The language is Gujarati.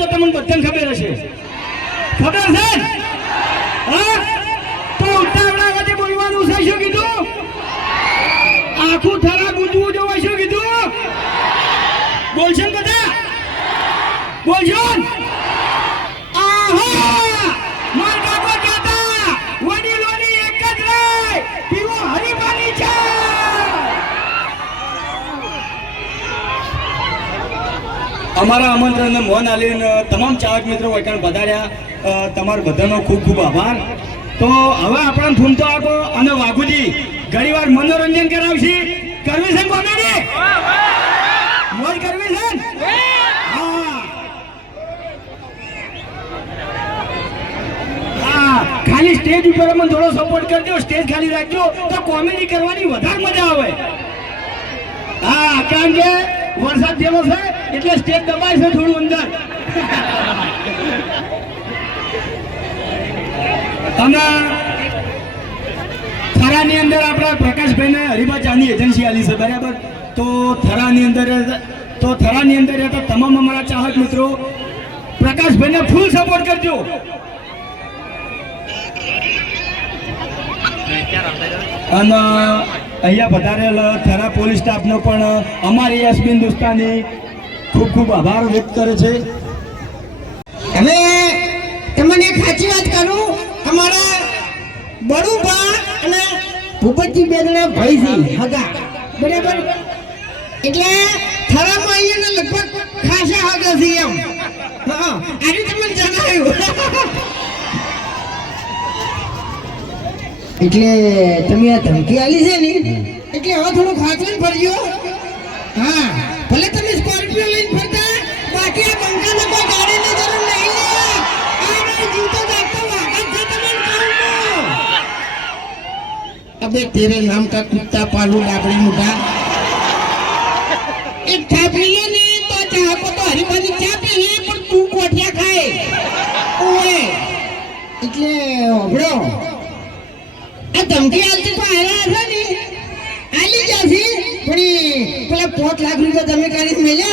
તો તમને બધાને ખબર હશે. ખબર છે? હા, તો ઉતાવળા વચ્ચે બોલવાનું છે. શું કીધું? આખું થરા ગુંજવું જોવા. શું કીધું? બોલશો ને બધા? બોલશો ને? આહા, માર કાકો કહેતા વડીલોની એક જ રાય પીવો હરીફાની છે. અમારા આમંત્રણને મોન આલીને તમામ ચાહક મિત્રો વૈકાણ પધાર્યા. તમારા બધાનો ખૂબ ખૂબ આભાર. તો હવે આપણને ફૂમતો આપો અને વાઘુજી ઘણીવાર મનોરંજન કરાવશે. કરવી છે કોમેડી? મોજ કરવી છે? હા હા, ખાલી સ્ટેજ ઉપર મને થોડો સપોર્ટ કરજો. સ્ટેજ ખાલી રાખજો તો કોમેડી કરવાની વધારે મજા આવે. હા, કારણ કે વરસાદ જેવો છે એટલે સ્ટેજ દબાય છે થોડું અંદર. અને થરાની અંદર આપણા પ્રકાશભાઈને હરિભા ચાની એજન્સી આલી છે, બરાબર? તો થરાની અંદર રહેતા તમામ અમારા ચાહક મિત્રો પ્રકાશભાઈને ફૂલ સપોર્ટ કરજો. અને અહીંયા પધારેલ થરા પોલીસ સ્ટાફનો પણ અમારી યશબીન દુસ્તાની ખૂબ ખૂબ આભાર વ્યક્ત કરે છે. હવે તમને એક સાચી વાત કરું, અમારા બડુબા અને ભૂપતજી બેનના ભાઈ છે હગા, બરાબર? એટલે થરામાં અહીંયા લગભગ ખાસા હગા છે એમ. હા, આજે તમને જણાવ્યું. એટલે તમે આ ધમકી આલી છે ને, એટલે હવે થોડું ખાતરી ફરજો. હા, ભલે તમે સ્કોર્પિયો લઈને ફરતા, બાકી આ બંકાને કોઈ ગાડીની જરૂર નહીં લે. આ જીવતો જાગતો વાગત છે તમને કહું. અબે તેરે નામ કા કુત્તા પાલુ લાકડી મુઠા. એક ચા પીએ ને તો ચાહકો તો હરીફાની ચા પીએ, પણ તું કોઠિયા ખાય. ઓએ એટલે ઓબળો આ ધમકી આલતી તો આયા છે ને, આલી જશે. પણ પેલા 5 લાખ રૂપિયા તમે કાઢી મેલ્યા